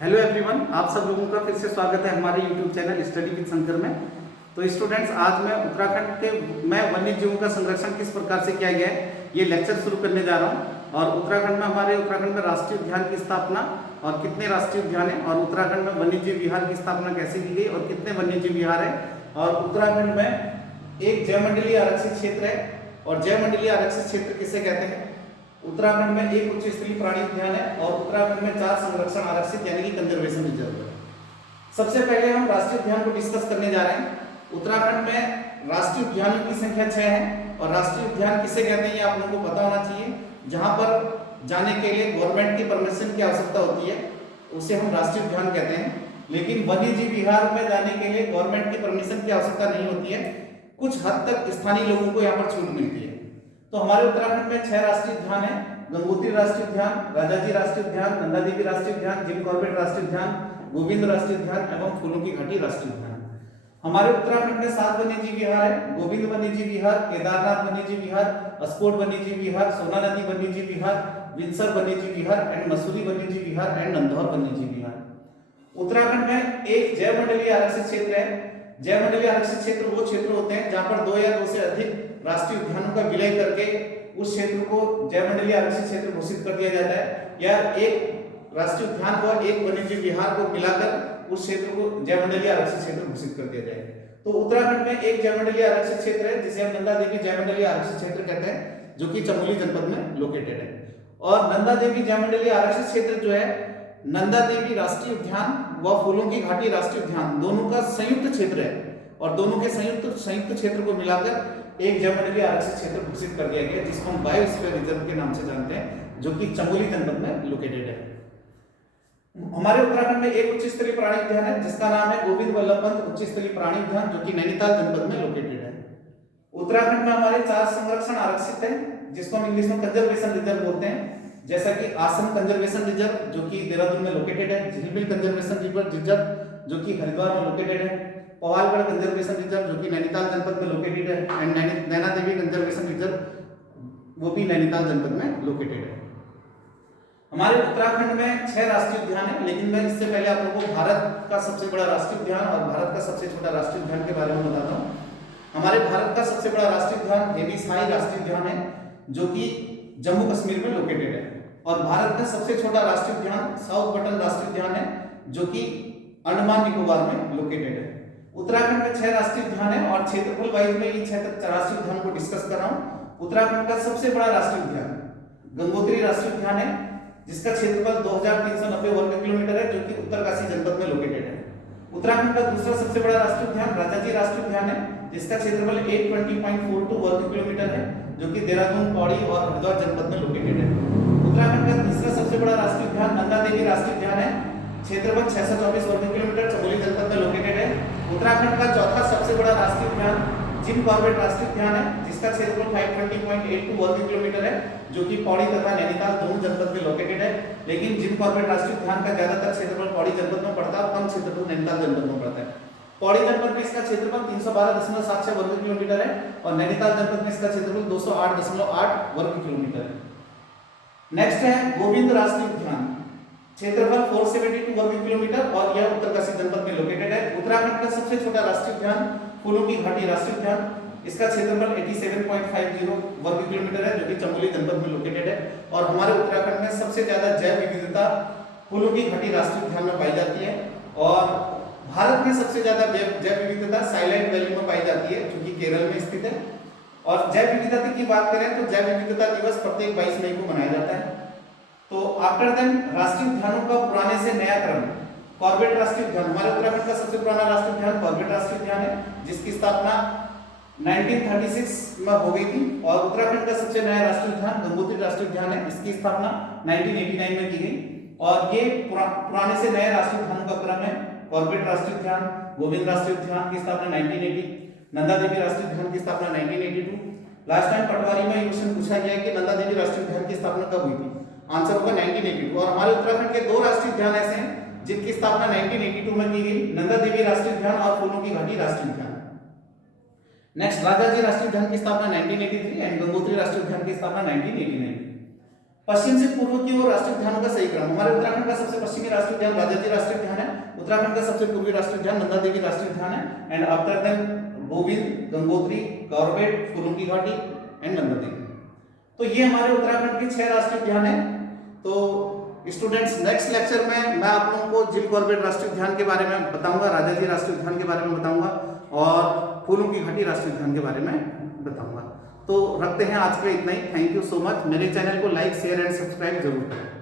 Hello everyone, आप सब लोगों का फिर से स्वागत है हमारे YouTube channel study with Shankar में। तो स्टूडेंट्स, आज मैं उत्तराखंड के वन्य जीवों का संरक्षण किस प्रकार से किया गया है ये लेक्चर शुरू करने जा रहा हूँ। और उत्तराखंड में राष्ट्रीय उद्यान की स्थापना और कितने राष्ट्रीय उद्यान है, और उत्तराखंड में वन्यजीव विहार की स्थापना कैसे की गई और कितने वन्यजीव विहार है, और उत्तराखंड में एक जैवमंडलीय आरक्षित क्षेत्र है और जैवमंडलीय आरक्षित क्षेत्र किसे कहते हैं। उत्तराखंड में एक उच्च स्तरीय प्राणी उद्यान है और उत्तराखंड में 4 संरक्षण आरक्षित यानी कि कंजर्वेशन रिजर्व है। सबसे पहले हम राष्ट्रीय उद्यान को डिस्कस करने जा रहे हैं। उत्तराखंड में राष्ट्रीय उद्यानों की संख्या 6 है और राष्ट्रीय उद्यान किसे कहते हैं ये आप लोगों को पता होना चाहिए। जहां पर जाने के लिए गवर्नमेंट की परमिशन की आवश्यकता होती है उसे हम राष्ट्रीय उद्यान कहते हैं, लेकिन वन्यजीव विहार में जाने के लिए गवर्नमेंट की परमिशन की आवश्यकता नहीं होती है। कुछ हद तक स्थानीय लोगों को यहाँ पर छूट मिलती है। तो हमारे उत्तराखंड में 6 राष्ट्रीय उद्यान है। गंगोत्री राष्ट्रीय उद्यान, राजाजी राष्ट्रीय उद्यान, नंदा देवी राष्ट्रीय उद्यान, जिम कॉर्बेट राष्ट्रीय उद्यान, गोविंद राष्ट्रीय उद्यान एवं फूलों की घाटी राष्ट्रीय उद्यान। हमारे उत्तराखंड में 7 वन्यजीव विहार है। गोविंद वन्यजीव विहार, केदारनाथ वन्यजीव विहार, अस्कोट वन्यजीव विहार, सोना नदी वन्यजीव विहार, विंसर वन्यजीव विहार एंड मसूरी वन्यजीव विहार एंड नंदौर वन्यजीव विहार। उत्तराखंड में एक जैवमंडलीय आरक्षित क्षेत्र है। जैवमंडलीय आरक्षित क्षेत्र वो क्षेत्र होते हैं जहां पर 2 या 2 से अधिक राष्ट्रीय उद्यानों का विलय करके उस क्षेत्र को जैवमंडलीय आरक्षित क्षेत्र घोषित कर दिया जाता है, या एक राष्ट्रीय उद्यान व एक वन्यजीव विहार को मिलाकर उस क्षेत्र को जैवमंडलीय आरक्षित क्षेत्र घोषित कर दिया जाए। तो उत्तराखंड में एक जैवमंडलीय आरक्षित क्षेत्र है जिसे हम नंदा देवी जैवमंडलीय आरक्षित क्षेत्र कहते हैं, जो कि चमोली जनपद में लोकेटेड है। और नंदा देवी जैवमंडलीय आरक्षित क्षेत्र जो है नंदा देवी राष्ट्रीय उद्यान व फूलों की घाटी राष्ट्रीय उद्यान दोनों का संयुक्त क्षेत्र है और दोनों के संयुक्त क्षेत्र को मिलाकर एक जैवमंडलीय आरक्षित क्षेत्र घोषित कर दिया गया, जिसको हम बायोस्फीयर रिजर्व के नाम से जानते हैं, जो कि चमोली जनपद में लोकेटेड है। हमारे उत्तराखंड में एक उच्च स्तरीय प्राणी उद्यान है जिसका नाम है गोविंद वल्लभ पंत उच्च स्तरीय प्राणी उद्यान, जो कि नैनीताल जनपद में लोकेटेड है। उत्तराखंड में हमारे 4 संरक्षण आरक्षित है जिसको हम इंग्लिश में कंजर्वेशन रिजर्व बोलते हैं, जैसा कि आसम कंजर्वेशन रिजर्व जो कि देहरादून में लोकेटेड है, झीलमिल कंजर्वेशन रिजर्व जो कि हरिद्वार में लोकेटेड है, पवालगढ़ कंजर्वेशन रिजर्व जो कि नैनीताल जनपद में लोकेटेड है and Naina Devi conservation reserve वो भी नैनीताल जनपद में लोकेटेड है। हमारे उत्तराखंड में 6 राष्ट्रीय उद्यान है, लेकिन मैं इससे पहले आप लोगों को भारत का सबसे बड़ा राष्ट्रीय उद्यान और भारत का सबसे छोटा राष्ट्रीय उद्यान के बारे में बताता हूँ। हमारे भारत का सबसे बड़ा राष्ट्रीय उद्यान देवीसाई राष्ट्रीय उद्यान है जो कि जम्मू कश्मीर में लोकेटेड है, और भारत का सबसे छोटा राष्ट्रीय उद्यान साउथ बटन राष्ट्रीय उद्यान है जो कि अंडमान निकोबार में लोकेटेड है। उत्तराखंड में 6 राष्ट्रीय उद्यान है और क्षेत्रफल वाइज में इन 6 राष्ट्रीय उद्यान को डिस्कस कर रहा हूँ। उत्तराखंड का सबसे बड़ा राष्ट्रीय उद्यान गंगोत्री राष्ट्रीय उद्यान है जिसका क्षेत्रफल 2390 वर्ग किलोमीटर है, जो कि उत्तरकाशी जनपद में लोकेटेड है। उत्तराखंड का दूसरा सबसे बड़ा राष्ट्रीय उद्यान राजाजी राष्ट्रीय उद्यान है जिसका क्षेत्रफल 820.42 वर्ग किलोमीटर है, जो कि देहरादून, पौड़ी और हरिद्वार जनपद में लोकेटेड है। उत्तराखंड का तीसरा सबसे बड़ा राष्ट्रीय उद्यान नंदा देवी राष्ट्रीय उद्यान है, क्षेत्रफल 624 वर्ग किलोमीटर, चमोली जनपद में लोकेटेड है। उत्तराखंड का चौथा सबसे बड़ा राष्ट्रीय उद्यान जिम कॉर्बेट राष्ट्रीय उद्यान है जिसका क्षेत्रफल 520.82 वर्ग किलोमीटर है, जो कि पौड़ी तथा नैनीताल दोनों जनपद में लोकेटेड है, लेकिन जिम कॉर्बेट राष्ट्रीय उद्यान का ज्यादातर क्षेत्रफल पौड़ी जनपद में पड़ता है और कम क्षेत्रफल नैनीताल जनपद में पड़ता है। पौड़ी जनपद में इसका क्षेत्रफल 312.76 वर्ग किलोमीटर है और नैनीताल जनपद में इसका क्षेत्रफल 208.8 वर्ग किलोमीटर है। नेक्स्ट है गोविंद राष्ट्रीय उद्यान, क्षेत्रफल 472 वर्ग किलोमीटर और यह उत्तरकाशी जनपद में लोकेटेड है। उत्तराखंड का सबसे छोटा राष्ट्रीय उद्यान फूलों की घाटी राष्ट्रीय उद्यान, इसका क्षेत्रफल 87.50 वर्ग किलोमीटर है, जो कि चमोली जनपद में लोकेटेड है। और हमारे उत्तराखंड में सबसे ज्यादा जैव विविधता फूलों की घाटी राष्ट्रीय उद्यान में पाई जाती है, और भारत में सबसे ज्यादा जैव विविधता साइलेंट वैली में पाई जाती है जो कि केरल में स्थित है। और जैव विविधता की बात करें तो जैव विविधता दिवस प्रत्येक 22 मई को मनाया जाता है। तो आफ्टर देन राष्ट्रीय उद्यानों का पुराने से नया क्रम कॉर्बेट राष्ट्रीय उद्यान, हमारे उत्तराखंड का सबसे पुराना राष्ट्रीय उद्यान कॉर्बेट राष्ट्रीय उद्यान है जिसकी स्थापना 1936 में हो गई थी। और उत्तराखंड का सबसे नया राष्ट्रीय उद्यान गंगोत्री राष्ट्रीय उद्यान है, इसकी स्थापना 1989 में की गई। और ये पुराने से नए राष्ट्रीय उद्यानों का क्रम है। कॉर्बेट राष्ट्रीय उद्यान, गोविंद राष्ट्रीय उद्यान की स्थापना 1980, नंदा देवी राष्ट्रीय उद्यान की स्थापना 1982। लास्ट टाइम पटवारी में क्वेश्चन पूछा गया कि नंदा देवी राष्ट्रीय उद्यान की स्थापना कब हुई थी, आंसर होगा 1982। और हमारे उत्तराखंड के 2 राष्ट्रीय उद्यान ऐसे हैं जिनकी स्थापना 1982 में की गई, नंदा देवी राष्ट्रीय उद्यान और फूलों की घाटी राष्ट्रीय उद्यान। नेक्स्ट राजाजी राष्ट्रीय उद्यान की स्थापना 1983 एंड गंगोत्री राष्ट्रीय उद्यान की स्थापना 1989। पश्चिम से पूर्व की ओर राष्ट्रीय उद्यानों का सही क्रम। हमारे उत्तराखंड का सबसे पश्चिमी राष्ट्रीय उद्यान राजाजी राष्ट्रीय उद्यान है। उत्तराखंड का सबसे पूर्वी राष्ट्रीय उद्यान नंदा देवी राष्ट्रीय उद्यान है। And after then Govind, Gangotri, Corbett, फूलों की घाटी एंड नंदा देवी। तो ये हमारे उत्तराखंड के 6 राष्ट्रीय उद्यान है। तो स्टूडेंट्स नेक्स्ट लेक्चर में मैं आप लोगों को जिम कॉर्बेट राष्ट्रीय उद्यान के बारे में बताऊंगा, राजाजी राष्ट्रीय उद्यान के बारे में बताऊंगा और फूलों की घाटी राष्ट्रीय उद्यान के बारे में बताऊंगा। तो रखते हैं आज के लिए इतना ही। Thank you so much. मेरे चैनल को लाइक, शेयर एंड सब्सक्राइब जरूर करें।